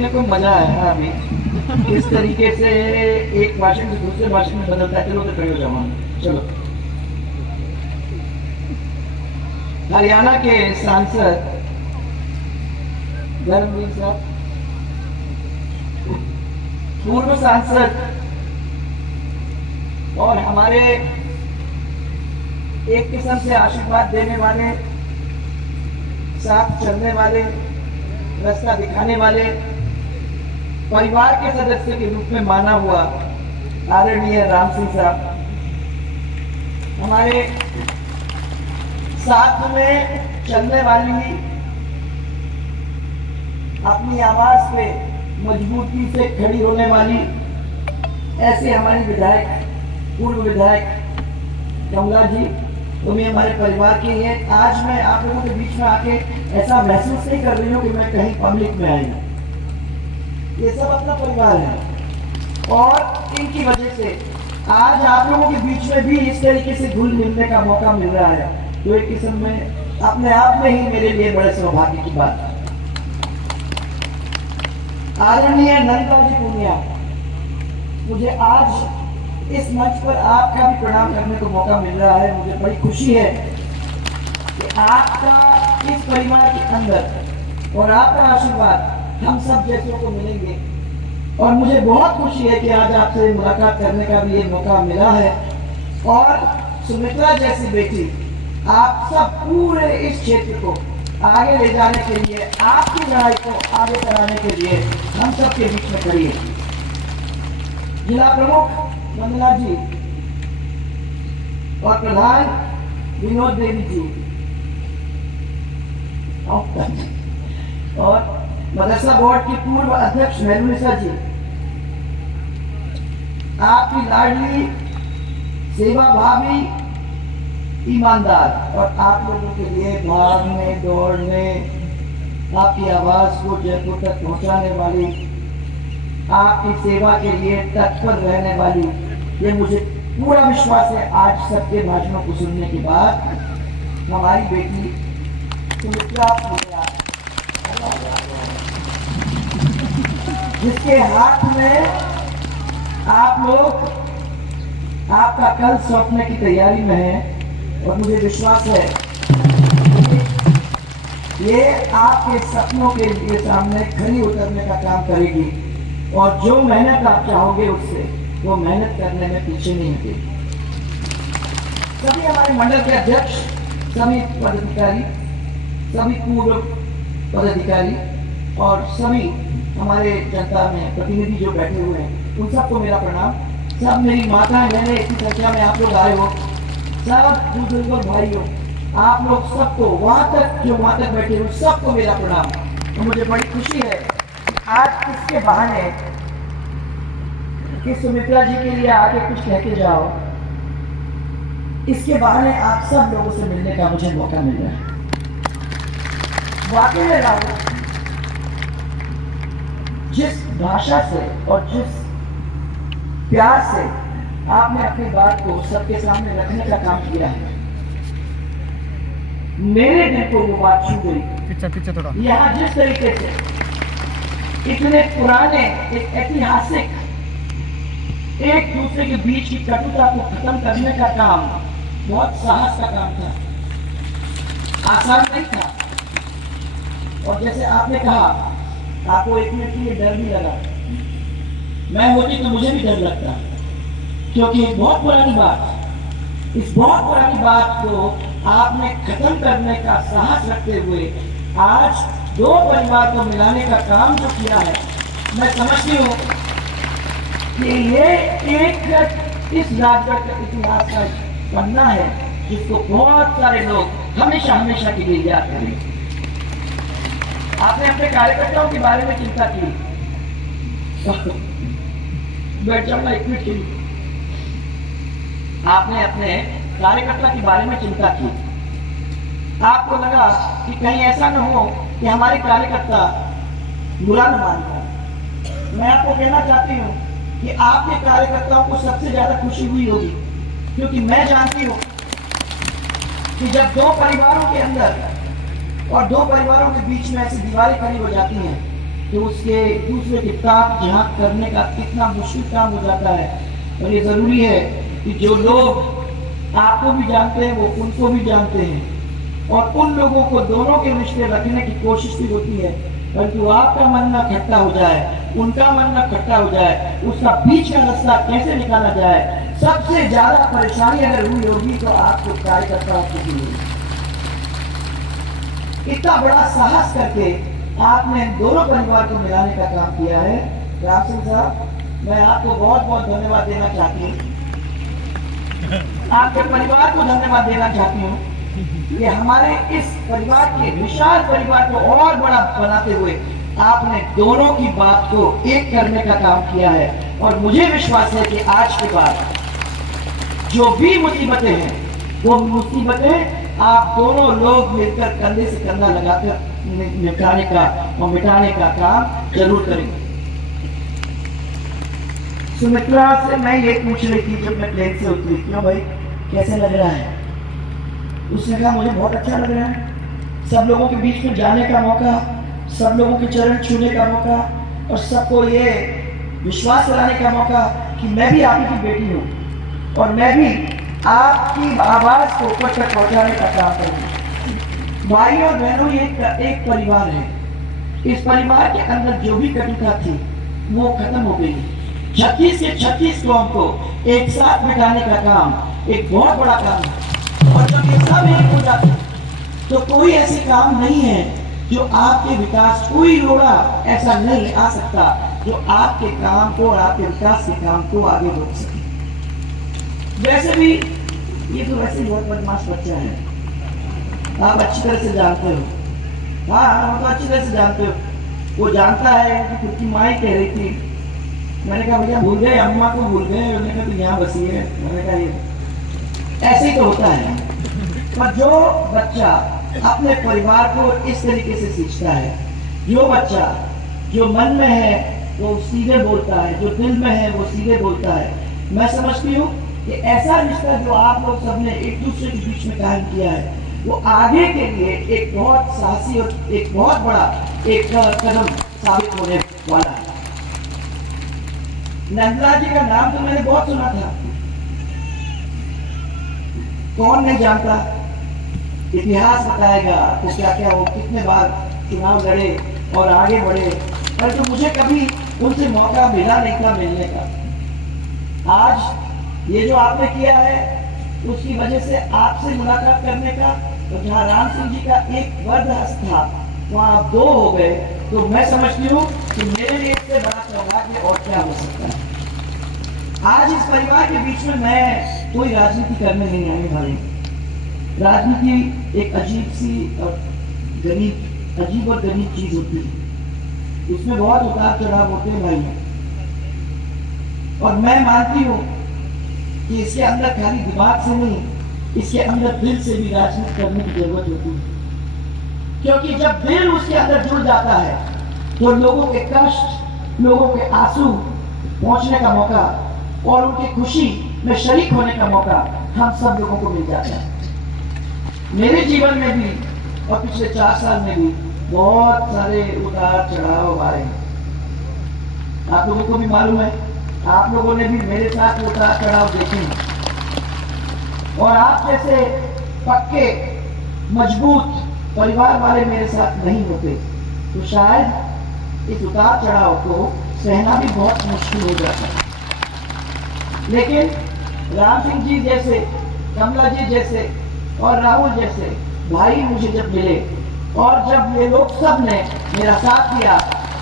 देखने को मजा आया अभी किस तरीके से एक भाषण से दूसरे भाषण में बदलता है। चलो तो खड़े हो जाओ, चलो। हरियाणा के सांसद धर्मवीर साहब, पूर्व सांसद और हमारे एक किस्म से आशीर्वाद देने वाले, साथ चलने वाले, रास्ता दिखाने वाले, परिवार के सदस्य के रूप में माना हुआ आदरणीय राम सिंह साहब, हमारे साथ में चलने वाली, अपनी आवाज पे मजबूती से खड़ी होने वाली ऐसे हमारी विधायक, पूर्व विधायक कमला जी, वो भी हमारे परिवार की है। आज मैं आप लोगों के बीच में आके ऐसा महसूस नहीं कर रही हूँ कि मैं कहीं पब्लिक में आई हूँ। ये सब अपना परिवार है और इनकी वजह से आज आप लोगों के बीच में भी इस तरीके से घुल मिलने का मौका मिल रहा है, तो एक किस्म में अपने आप में ही मेरे लिए बड़े सौभाग्य की बात है। आदरणीय नंदलाल जी पूनिया, मुझे आज इस मंच पर आपका भी प्रणाम करने को मौका मिल रहा है। मुझे बड़ी खुशी है कि आपका इस परिवार के अंदर और आपका आशीर्वाद हम सब जैसों को मिलेंगे, और मुझे बहुत खुशी है कि आज आपसे मुलाकात करने का भी ये मौका मिला है। और सुमित्रा जैसी बेटी आप सब पूरे इस क्षेत्र को आगे ले जाने के लिए, आपकी लड़ाई को आगे कराने के लिए हम सब के बीच में खड़ी है। जिला प्रमुख मंदना जी और प्रधान विनोद देवी जी और मदरसा बोर्ड की पूर्व अध्यक्ष मेहरुनिसा जी, आपकी लाडली सेवा भावी, ईमानदार, और आप लोगों के लिए भागने दौड़ने, आपकी आवाज को जयपुर तक पहुंचाने वाली, आपकी सेवा के लिए तत्पर रहने वाली, ये मुझे पूरा विश्वास है आज सबके भाषणों को सुनने के बाद हमारी बेटी सुमित्रा पूनिया, जिसके हाथ में आप लोग आपका कल सौंपने की तैयारी में है, और मुझे विश्वास है ये आपके सपनों के लिए सामने खरी उतरने का काम करेगी, और जो मेहनत आप चाहोगे उससे वो मेहनत करने में पीछे नहीं हटेगी। सभी हमारे मंडल के अध्यक्ष, सभी पदाधिकारी, सभी पूर्व पदाधिकारी और सभी हमारे जनता में प्रतिनिधि जो बैठे हुए हैं, उन सबको मेरा प्रणाम। सब मेरी माताएं, बहनें, इतनी संख्या में आप लोग आए हो, सब बुजुर्ग और भाइयों, आप लोग सबको, वहां तक जो वहां तक बैठे हो, सबको मेरा प्रणाम। तो मुझे बड़ी खुशी है कि आज इसके बहाने कि सुमित्रा जी के लिए आके कुछ कह के जाओ, इसके बहाने आप सब लोगों से मिलने का मुझे मौका मिल रहा है। वाकई में राहुल, जिस भाषा से और जिस प्यार से आपने अपनी बात को सबके सामने रखने का काम किया है, मेरे दिल को वो बात छू गई। पीछे थोड़ा। यहाँ जिस तरीके से इतने पुराने, एक ऐतिहासिक, एक दूसरे के बीच की कटुता को खत्म करने का काम बहुत साहस का काम था, आसान नहीं था। और जैसे आपने कहा, आपको एक मिनट के लिए डर भी लगा, मैं होती तो मुझे भी डर लगता, क्योंकि बहुत पुरानी बात, इस बहुत पुरानी बात को आपने खत्म करने का साहस रखते हुए आज दो परिवार को मिलाने का काम जो किया है, मैं समझती हूँ कि ये एक इस राजगढ़ का इतिहास का पन्ना है, जिसको बहुत सारे लोग हमेशा हमेशा के लिए याद करेंगे। आपने अपने कार्यकर्ताओं के बारे में चिंता की, बैठ जाऊंगा एक मिनट के लिए। आपने अपने कार्यकर्ता के बारे में चिंता की, आपको लगा कि कहीं ऐसा न हो कि हमारे कार्यकर्ता बुरा न मान जाए। मैं आपको कहना चाहती हूँ कि आपके कार्यकर्ताओं को सबसे ज्यादा खुशी हुई होगी, क्योंकि मैं जानती हूँ कि जब दो परिवारों के अंदर और दो परिवारों के बीच में ऐसी दीवारें खड़ी हो जाती हैं, तो उसके दूसरे के ताक झांक करने का कितना मुश्किल काम हो जाता है। और ये जरूरी है कि जो लोग आपको भी जानते हैं वो उनको भी जानते हैं, और उन लोगों को दोनों के रिश्ते रखने की कोशिश भी होती है, परंतु आपका मन न खट्टा हो जाए, उनका मन न खट्टा हो जाए, उसका बीच का रास्ता कैसे निकाला जाए। सबसे ज्यादा परेशानी अगर हुई होगी तो आपको कार्यकर्ताओं को भी हुई। इतना बड़ा साहस करके आपने दोनों परिवार को मिलाने का काम किया है। राम सिंह साहब, मैं आपको बहुत बहुत धन्यवाद देना चाहती हूँ, आपके परिवार को धन्यवाद देना चाहती हूँ कि हमारे इस परिवार के विशाल परिवार को और बड़ा बनाते हुए आपने दोनों की बात को एक करने का काम किया है। और मुझे विश्वास है कि आज के बाद जो भी मुसीबतें हैं वो मुसीबतें आप दोनों लोग मिलकर कंधे से कंधा लगाकर निपटाने का और मिटाने का काम जरूर करेंगे। सुमित्रा से मैं ये पूछ रही थी जब मैं प्लेन से उतरी, क्यों भाई कैसे लग रहा है? उसने कहा मुझे बहुत अच्छा लग रहा है, सब लोगों के बीच में जाने का मौका, सब लोगों के चरण छूने का मौका, और सबको ये विश्वास दिलाने का मौका कि मैं भी आप ही की बेटी हूँ और मैं भी आपकी आवाज को ऊपर तक पहुंचाने का काम करूँगी। भाई और बहनों, ये एक परिवार है। इस परिवार के अंदर जो भी कटुता थी वो खत्म हो गई। 36 के 36 कौम को एक साथ मिटाने का काम एक बहुत बड़ा काम है, और जब ये सब एक हो जाते तो कोई ऐसे काम नहीं है जो आपके विकास, कोई रोड़ा ऐसा नहीं आ सकता जो आपके काम को और आपके विकास के काम को आगे रोक सके। वैसे भी ये तो वैसे बहुत बदमाश बच्चा है, आप अच्छी तरह से जानते हो। हाँ, हम तो अच्छी तरह से जानते हो। वो जानता है कि खुद की माँ ही कह रही थी, मैंने कहा भैया भूल गए, अम्मा को भूल गए, उन्होंने कहा तो यहाँ बसी है। मैंने कहा ये ऐसे ही तो होता है। पर जो बच्चा अपने परिवार को इस तरीके से सीखता है, जो बच्चा जो मन में है वो सीधे बोलता है, जो दिल में है वो सीधे बोलता है। मैं समझती हूँ कि ऐसा रिश्ता जो आप लोग सबने एक दूसरे के बीच में कायम किया है वो आगे के लिए एक बहुत साहसी और एक बहुत बड़ा एक कदम साबित होने वाला है। नंदलाल जी का नाम तो मैंने बहुत सुना था, कौन नहीं जानता। इतिहास बताएगा तो क्या क्या वो कितने बार चुनाव लड़े और आगे बढ़े, पर तो मुझे कभी उनसे मौका मिला नहीं था मिलने का। आज ये जो आपने किया है उसकी वजह से आपसे मुलाकात करने का, तो जहाँ राम सिंह जी का एक वर्ध हस्त था वहाँ आप 2 हो गए, तो मैं समझती हूँ कि मेरे लिए इससे बड़ा सौभाग्य और क्या हो सकता है। आज इस परिवार के बीच में मैं कोई राजनीति करने नहीं आने वाली। राजनीति एक अजीब और गरीब चीज होती है, उसमें बहुत उतार चढ़ाव होते हैं भाई। और मैं मानती हूँ कि इसके अंदर खाली दिमाग से नहीं, इसके अंदर दिल से भी राजनीति करने की जरूरत होती है, क्योंकि जब दिल उसके अंदर जुड़ जाता है तो लोगों के कष्ट, लोगों के आंसू पहुंचने का मौका और उनकी खुशी में शरीक होने का मौका हम सब लोगों को मिल जाता है। मेरे जीवन में भी और पिछले 4 साल में भी बहुत सारे उतार चढ़ाव आए। आप लोगों को भी मालूम है, आप लोगों ने भी मेरे साथ उतार चढ़ाव देखे, और आप जैसे पक्के मजबूत परिवार वाले मेरे साथ नहीं होते तो शायद इस उतार चढ़ाव को सहना भी बहुत मुश्किल हो जाता है। लेकिन राम सिंह जी जैसे, कमला जी जैसे और राहुल जैसे भाई मुझे जब मिले, और जब ये लोग सब ने मेरा साथ दिया,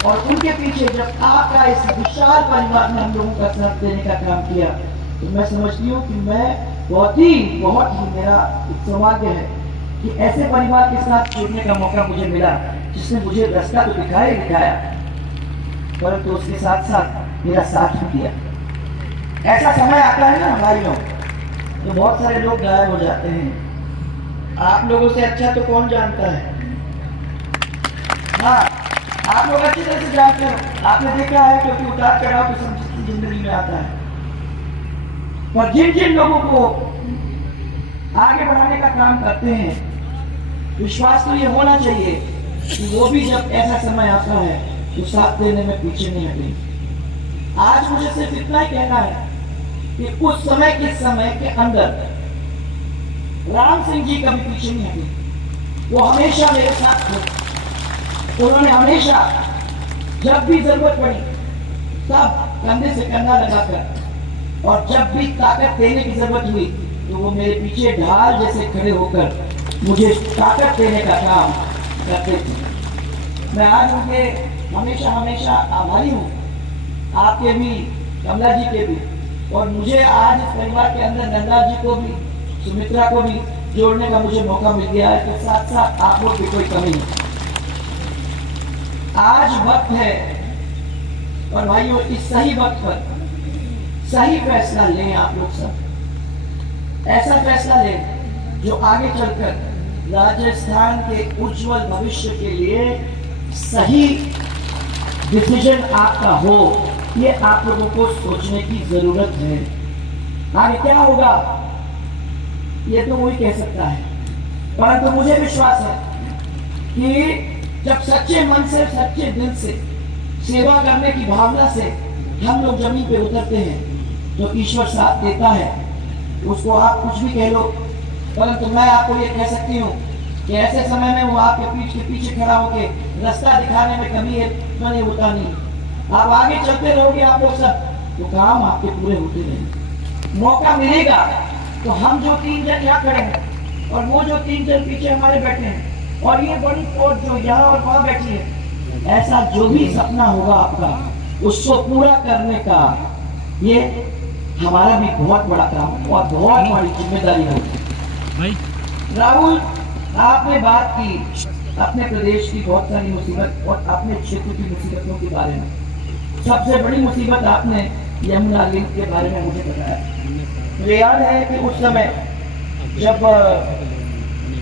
और उनके पीछे जब आपका इस विशाल परिवार में हम लोगों का साथ देने का काम किया, तो मैं समझती हूँ कि मैं बहुत ही मेरा सौभाग्य है कि ऐसे परिवार के साथ जुड़ने का मौका मुझे मिला, जिसने मुझे रास्ता तो दिखाया, परंतु उसके साथ साथ मेरा साथ भी दिया। ऐसा समय आता है ना भाइयों, तो बहुत सारे लोग गायब हो जाते हैं। आप लोगों से अच्छा तो कौन जानता है? हाँ, आप लोग अच्छी तरह से जानते हो, आपने देखा है, क्योंकि उतार चढ़ाव तो सबकी जिंदगी में आता है। और जिन जिन लोगों को आगे बढ़ाने का काम करते हैं, विश्वास तो ये होना चाहिए कि वो भी जब ऐसा समय आता है तो साथ देने में पीछे नहीं हटी। आज मुझे सिर्फ इतना ही कहना है कि उस समय के अंदर राम सिंह जी कभी पीछे नहीं हटे। वो हमेशा मेरे साथ थे। उन्होंने हमेशा जब भी जरूरत पड़ी तब कंधे से कंधा लगाकर, और जब भी ताकत देने की जरूरत हुई तो वो मेरे पीछे ढाल जैसे खड़े होकर मुझे ताकत देने का काम करते थे। मैं आज उनके हमेशा हमेशा आभारी हूँ, आपके भी, कमला जी के भी, और मुझे आज इस परिवार के अंदर नंदा जी को भी, सुमित्रा को भी जोड़ने का मुझे मौका मिल गया है। तो साथ साथ आप लोग की कोई कमी नहीं। आज वक्त है, और भाइयों इस सही वक्त पर सही फैसला लें। आप लोग सब ऐसा फैसला लें जो आगे चलकर राजस्थान के उज्जवल भविष्य के लिए सही डिसीजन आपका हो। ये आप लोगों को सोचने की जरूरत है। आगे क्या होगा ये तो वही कह सकता है, परंतु मुझे विश्वास है कि जब सच्चे मन से, सच्चे दिल से, सेवा करने की भावना से हम लोग जमीन पे उतरते हैं तो ईश्वर साथ देता है। उसको आप कुछ भी कह लो, परंतु मैं आपको ये कह सकती हूँ कि ऐसे समय में वो आपके पीठ के पीछे खड़ा होके रास्ता दिखाने में कभी नहीं होता नहीं। आप आगे चलते रहोगे आप लोग सब, तो काम आपके पूरे होते रहेंगे। मौका मिलेगा तो हम जो 3 जन यहाँ खड़े हैं और वो जो 3 जन पीछे हमारे बैठे हैं और ये बड़ी फौज जो यहाँ और वहाँ बैठी है, ऐसा जो भी सपना होगा आपका उसको पूरा करने का ये हमारा भी बहुत बड़ा काम और बहुत बड़ी जिम्मेदारी होगी। राहुल, आपने बात की अपने प्रदेश की बहुत सारी मुसीबत और अपने क्षेत्र की मुसीबतों के बारे में। सबसे बड़ी मुसीबत आपने यमुना लिंक के बारे में मुझे बताया। मुझे याद है कि उस समय जब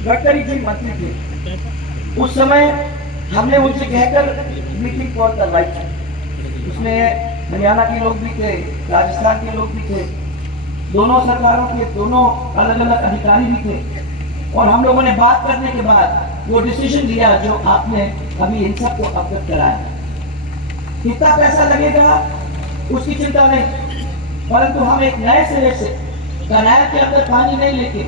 गडकरी जी मंत्री थे, उस समय हमने उनसे कहकर मीटिंग कॉल करवाई थी। उसमें हरियाणा के लोग भी थे, राजस्थान के लोग भी थे, दोनों सरकारों के दोनों अलग अलग अधिकारी भी थे, और हम लोगों ने बात करने के बाद वो डिसीजन लिया जो आपने अभी इन सबको अवगत कराया। कितना पैसा लगेगा उसकी चिंता नहीं, परंतु हम एक नए सिरे से कनाल के अंदर पानी नहीं लेके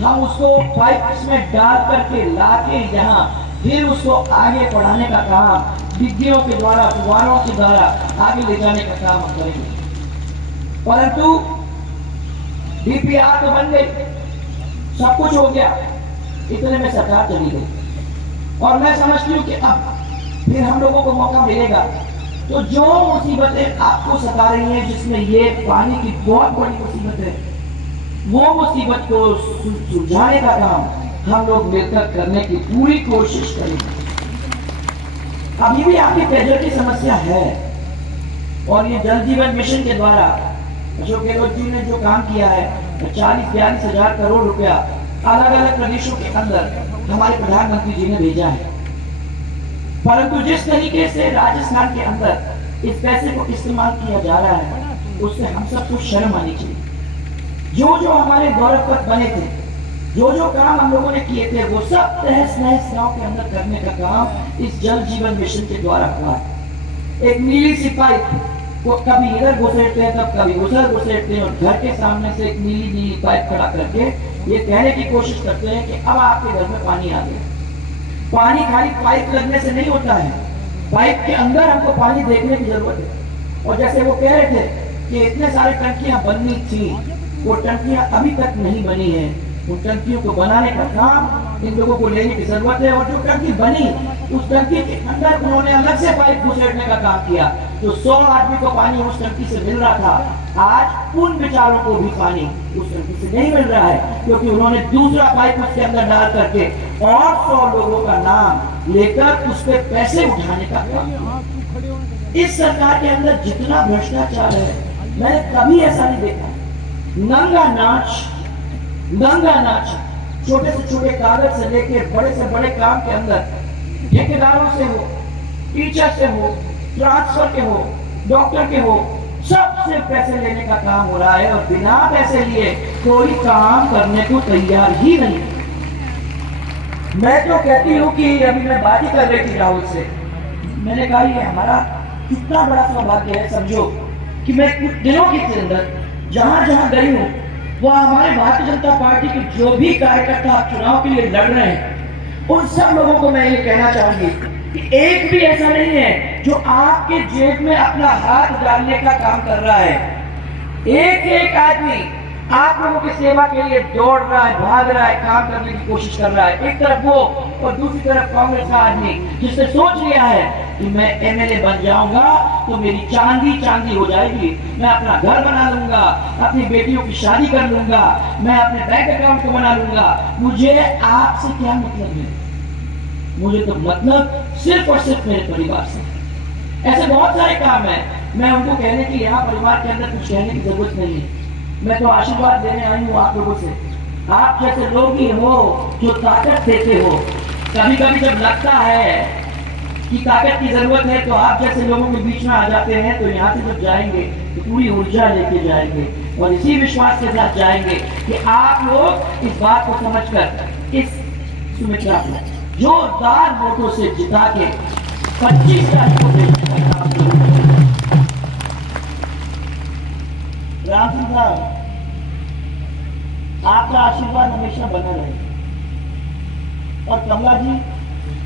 हम उसको पाइप में डाल करके लाके यहाँ फिर उसको आगे बढ़ाने का काम डिग्गियों के द्वारा, फुवारों के द्वारा आगे ले जाने का काम हम करेंगे। परंतु डीपीआर तो बन गई, सब कुछ हो गया, इतने में सरकार चली गई, और मैं समझती हूँ कि अब फिर हम लोगों को मौका मिलेगा तो जो मुसीबतें आपको सता रही हैं, जिसमें ये पानी की बहुत बड़ी मुसीबत है, वो मुसीबत को सुलझाने का काम हम लोग मिलकर करने की पूरी कोशिश करेंगे। अभी भी आपकी पेयजल की समस्या है, और ये जल जीवन मिशन के द्वारा अशोक गहलोत जी ने जो काम किया है, 40-42 हजार करोड़ रुपया अलग अलग प्रदेशों के अंदर हमारे प्रधानमंत्री जी ने भेजा है। परंतु जिस तरीके से राजस्थान के अंदर इस पैसे को इस्तेमाल किया जा रहा है, उससे हम सबको शर्म आनी चाहिए। जो जो हमारे गौरव पथ बने थे, जो जो काम हम लोगों ने किए थे, वो सब तहस नहस गांव के अंदर करने का काम इस जल जीवन मिशन के द्वारा हुआ है। एक नीली सी पाइप को कभी इधर घुसेड़ते हैं, तब कभी उधर घुसेड़ते हैं, और घर के सामने से एक नीली नीली पाइप खड़ा करके ये कहने की कोशिश करते हैं कि अब आपके घर में पानी आ गया। पानी खाली पाइप लगने से नहीं होता है, पाइप के अंदर हमको पानी देखने की जरूरत है। और जैसे वो कह रहे थे कि इतने सारे टंकियां बननी थी, वो टंकियां अभी तक नहीं बनी है। उन टंकियों को बनाने का काम इन लोगों को लेने की जरूरत है, और जो टंकी बनी उस टंकी के अंदर उन्होंने अलग से पाइप घुसेड़ने का काम किया। तो 100 आदमी को पानी उस टंकी से मिल रहा था, आज उन बेचारों को भी पानी उस टंकी से नहीं मिल रहा है, क्योंकि उन्होंने दूसरा पाइप उसके अंदर डाल करके और 100 लोगों का नाम लेकर उस पर पैसे उठाने का काम। इस सरकार के अंदर जितना भ्रष्टाचार है, मैंने कभी ऐसा नहीं देखा। नंगा नाच, छोटे से छोटे कागज से लेकर बड़े से बड़े काम के अंदर ठेकेदारों से हो, टीचर से हो, ट्रांसफर के हो, डॉक्टर के हो, सबसे पैसे लेने का काम हो रहा है, और बिना पैसे लिए कोई काम करने को तैयार ही नहीं। मैं तो कहती हूँ कि अभी मैं बात ही कर रही थी राहुल से, मैंने कहा ये हमारा कितना बड़ा सौभाग्य है, समझो कि मैं कुछ दिनों के अंदर जहां जहां गई हूँ वो हमारे भारतीय जनता पार्टी के जो भी कार्यकर्ता चुनाव के लिए लड़ रहे हैं उन सब लोगों को मैं ये कहना चाहूंगी कि एक भी ऐसा नहीं है जो आपके जेब में अपना हाथ डालने का काम कर रहा है। एक एक आदमी आप लोगों की सेवा के लिए दौड़ रहा है, भाग रहा है, काम करने की कोशिश कर रहा है। एक तरफ वो और दूसरी तरफ कांग्रेस का आदमी जिसने सोच लिया है कि मैं एमएलए बन जाऊंगा तो मेरी चांदी चांदी हो जाएगी, मैं अपना घर बना लूंगा, अपनी बेटियों की शादी कर लूंगा, मैं अपने बैंक अकाउंट को बना लूंगा, मुझे आपसे क्या मतलब है? मुझे तो मतलब सिर्फ और सिर्फ मेरे परिवार से। ऐसे बहुत सारे काम है, मैं उनको कहने की यहाँ परिवार के अंदर कुछ कहने की जरूरत नहीं है। मैं तो आशीर्वाद देने आई हूँ आप लोगों से। आप जैसे लोग ही हो जो ताकत देते हो। कभी कभी जब लगता है कि ताकत की जरूरत है तो आप जैसे लोगों के बीच में आ जाते हैं, तो यहाँ से जब जाएंगे तो पूरी ऊर्जा लेके जाएंगे और इसी विश्वास के साथ जाएंगे कि आप लोग इस बात को समझकर इस सुमित्रा को जोरदार वोटों से जिता के 25 तारीख को राम सिंह साहब, आपका आशीर्वाद हमेशा बना रहे और कमला जी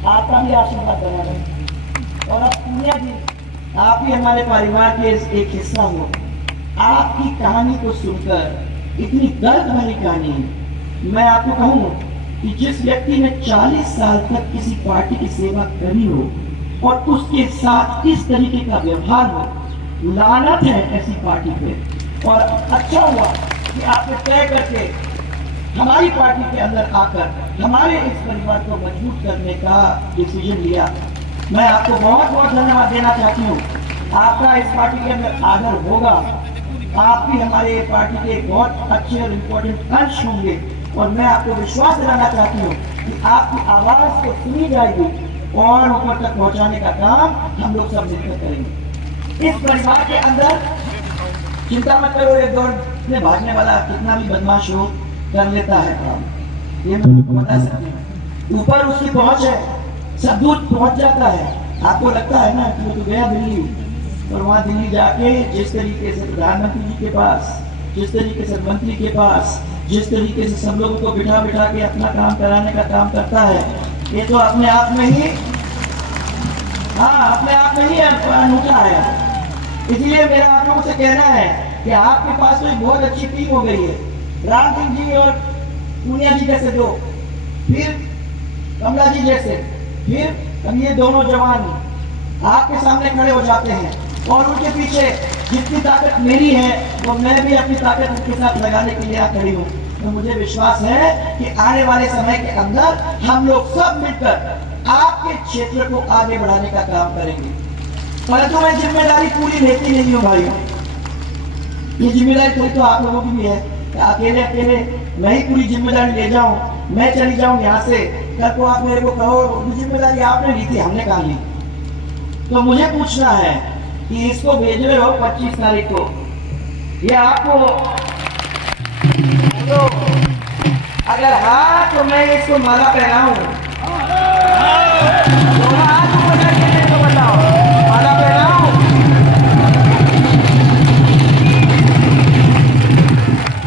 आपका भी आशीर्वाद बना रहे और अब पूनिया जी आप भी हमारे परिवार के एक हिस्सा हो। आपकी कहानी को सुनकर इतनी दर्द भरी कहानी, मैं आपको कहूँ कि जिस व्यक्ति ने 40 साल तक किसी पार्टी की सेवा करी हो और उसके साथ इस तरीके का व्यवहार हो, लानत है ऐसी पार्टी पे। और अच्छा हुआ कि आपने तय करके हमारी पार्टी के अंदर आकर हमारे इस परिवार को मजबूत करने का डिसीजन लिया। मैं आपको बहुत बहुत धन्यवाद देना चाहती हूँ। आपका इस पार्टी के अंदर आदर होगा, आप भी हमारे पार्टी के बहुत अच्छे और इम्पोर्टेंट अंश होंगे और मैं आपको विश्वास दिलाना चाहती हूँ कि आपकी आवाज को सुनी जाएगी और ऊपर तक पहुँचाने का काम हम लोग सब मिलकर करेंगे। इस परिवार के अंदर चिंता मत करो, एक दौड़ में भागने वाला कितना भी बदमाश हो कर लेता है काम, ये मैं आपको बता सकती हूँ। ऊपर उसकी पहुंच है, सब दूर पहुंच जाता है। आपको लगता है ना कि वो तो गया दिल्ली और वहां दिल्ली जाके जिस तरीके से प्रधानमंत्री जी के पास, जिस तरीके से मंत्री के पास, जिस तरीके से सब लोगों को बिठा बिठा के अपना काम कराने का काम करता है, ये तो अपने आप में ही अपने आप में ही अनूठा है। इसलिए मेरा आप लोगों से कहना है कि आपके पास तो एक बहुत अच्छी टीम हो गई है। राम सिंह जी और पूनिया जी जैसे दो, फिर कमला जी जैसे, फिर अब ये दोनों जवान आपके सामने खड़े हो जाते हैं और उनके पीछे जितनी ताकत मेरी है वो मैं भी अपनी ताकत उनके साथ लगाने के लिए आ खड़ी हूँ। तो मुझे विश्वास है कि आने वाले समय के अंदर हम लोग सब मिलकर आपके क्षेत्र को आगे बढ़ाने का काम करेंगे। परंतु मैं जिम्मेदारी पूरी लेती नहीं हूँ भाई, ये जिम्मेदारी थोड़ी तो आप लोगों की भी है। अकेले अकेले मैं ही पूरी जिम्मेदारी ले जाऊं, मैं चली जाऊं यहाँ से, कल को आप मेरे को कहो जिम्मेदारी आपने ली थी, हमने कहा ली। तो मुझे पूछना है कि इसको भेज रहे हो 25 तारीख को, ये आपको तो अगर हाँ तो मैं इसको माला पहनाऊं, तो बताओ माला पहनाऊं?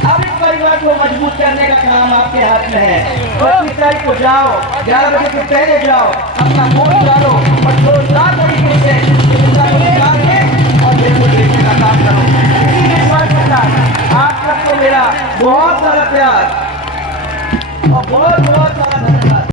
अब इस परिवार को मजबूत करने का काम आपके हाथ में है। 25 तारीख को जाओ, 11 बजे से पहले जाओ, अपना वोट डालो और जोरदार तरीके से और देखने का काम करो। इसी विश्वास के साथ आप सबको मेरा बहुत सारा प्यार और बहुत बहुत सारा धन्यवाद।